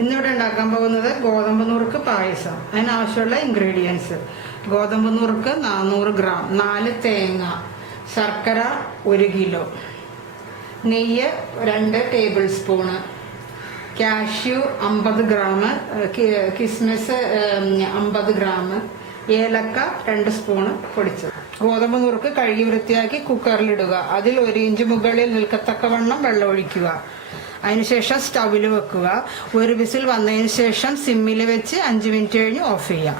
ഇന്നിവിടെ ഉണ്ടാക്കാൻ പോകുന്നത് ഗോതമ്പ് നുറുക്ക് പായസം. അതിനാവശ്യമുള്ള ഇൻഗ്രീഡിയൻസ്: ഗോതമ്പ് നുറുക്ക് 400 ഗ്രാം, 4 തേങ്ങ, ശർക്കര 1 കിലോ, നെയ്യ് 2 ടേബിൾ സ്പൂണ്, കാഷ്യൂ 50 ഗ്രാം, കിസ്മിസ് 50 ഗ്രാം, ഏലക്ക 2 സ്പൂണ് പൊടിച്ചത്. ഗോതമ്പ് നുറുക്ക് കഴുകി വൃത്തിയാക്കി കുക്കറിലിടുക. അതിൽ 1 ഇഞ്ച് മുകളിൽ നിൽക്കത്തക്കവണ്ണം വെള്ളം ഒഴിക്കുക. അതിനുശേഷം സ്റ്റൗവിൽ വെക്കുക. 1 വിസിൽ വന്നതിന് ശേഷം സിമ്മിൽ വെച്ച് 5 മിനിറ്റ് കഴിഞ്ഞ് ഓഫ് ചെയ്യാം.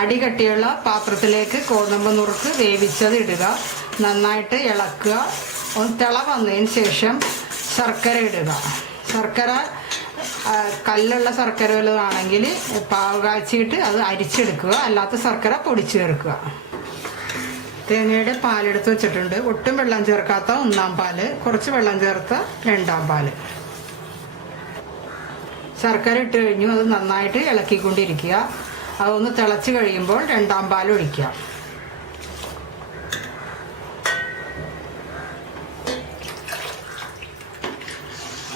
അടികട്ടിയുള്ള പാത്രത്തിലേക്ക് ഗോതമ്പ് നുറുക്ക് വേവിച്ചത് ഇടുക. നന്നായിട്ട് ഇളക്കുക. ഒന്ന് തിള വന്നതിന് ശേഷം ശർക്കര ഇടുക. ശർക്കര കല്ലുള്ള ശർക്കര വല്ലതാണെങ്കിൽ പാവ് കാച്ചിയിട്ട് അത് അരിച്ചെടുക്കുക. അല്ലാത്ത ശർക്കര പൊടിച്ചു ചേർക്കുക. തേങ്ങയുടെ പാലെടുത്ത് വെച്ചിട്ടുണ്ട്. ഒട്ടും വെള്ളം ചേർക്കാത്ത 1-ാം പാല്, കുറച്ച് വെള്ളം ചേർത്ത 2-ാം പാല്. ശർക്കര ഇട്ട് കഴിഞ്ഞു. അത് നന്നായിട്ട് ഇളക്കിക്കൊണ്ടിരിക്കുക. അതൊന്ന് തിളച്ച് കഴിയുമ്പോൾ 2-ാം പാൽ ഒഴിക്കുക.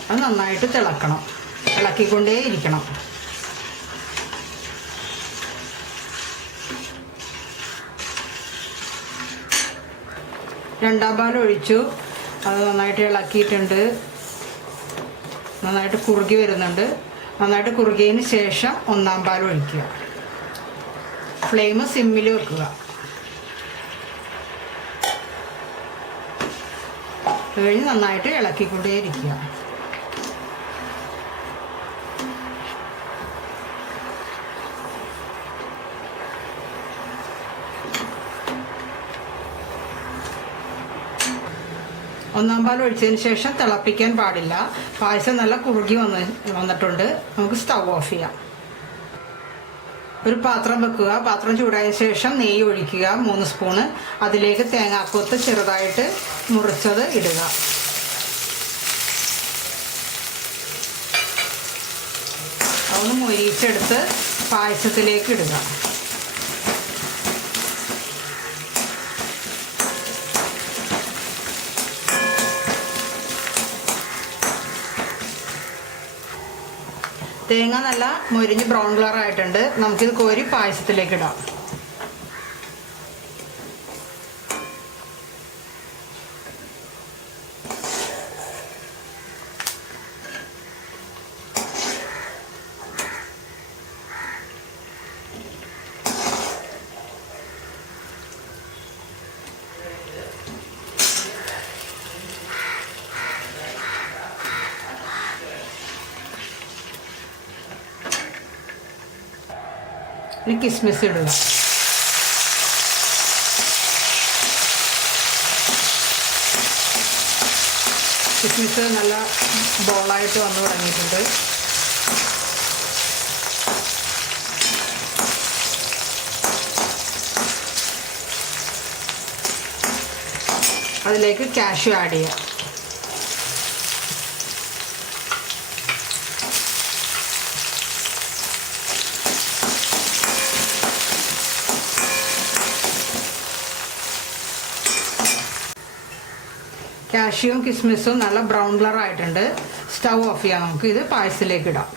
അത് നന്നായിട്ട് തിളക്കണം. ഇളക്കിക്കൊണ്ടേ ഇരിക്കണം. രണ്ടാം പാൽ ഒഴിച്ചു. അത് നന്നായിട്ട് ഇളക്കിയിട്ടുണ്ട്. നന്നായിട്ട് കുറുകി വരുന്നുണ്ട്. നന്നായിട്ട് കുറുകിയതിന് ശേഷം 1-ാം പാൽ ഒഴിക്കുക. ഫ്ലെയിം സിമ്മിൽ വെക്കുക. കഴിഞ്ഞ് നന്നായിട്ട് ഇളക്കിക്കൊണ്ടേയിരിക്കുക. ഒന്നാം പാൽ ഒഴിച്ചതിന് ശേഷം തിളപ്പിക്കാൻ പാടില്ല. പായസം നല്ല കുറുകി വന്നിട്ടുണ്ട്. നമുക്ക് സ്റ്റൗ ഓഫ് ചെയ്യാം. ഒരു പാത്രം വെക്കുക. പാത്രം ചൂടായതിനു ശേഷം നെയ്യ് ഒഴിക്കുക 3 സ്പൂണ്. അതിലേക്ക് തേങ്ങാക്കൊത്ത് ചെറുതായിട്ട് മുറിച്ചത് ഇടുക. അതൊന്ന് മൊരിയിച്ചെടുത്ത് പായസത്തിലേക്ക് ഇടുക. തേങ്ങ നല്ല മൊരിഞ്ഞ് ബ്രൗൺ കളർ ആയിട്ടുണ്ട്. നമുക്കിത് കോരി പായസത്തിലേക്ക് ഇടാം. ഇനി കിസ്മിസ് ഇടുക. കിസ്മിസ് നല്ല ബോളായിട്ട് വന്നു തുടങ്ങിയിട്ടുണ്ട്. അതിലേക്ക് കാഷ്യൂ ആഡ് ചെയ്യാം. കാഷ്യൂവും കിസ്മിസും നല്ല ബ്രൗൺ കളർ ആയിട്ടുണ്ട്. സ്റ്റൗ ഓഫ് ചെയ്യാം. നമുക്ക് ഇത് പായസത്തിലേക്ക് ഇടാം.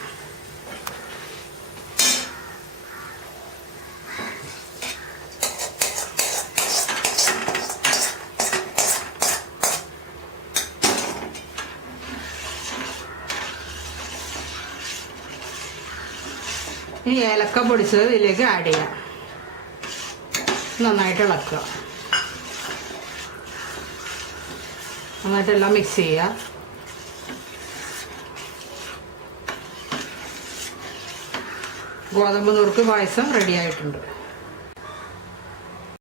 ഇനി ഏലക്ക പൊടിച്ചത് ഇതിലേക്ക് ആഡ് ചെയ്യാം. നന്നായിട്ട് ഇളക്കുക. നന്നായിട്ടെല്ലാം മിക്സ് ചെയ്യുക. ഗോതമ്പ് നുറുക്ക് പായസം റെഡി ആയിട്ടുണ്ട്.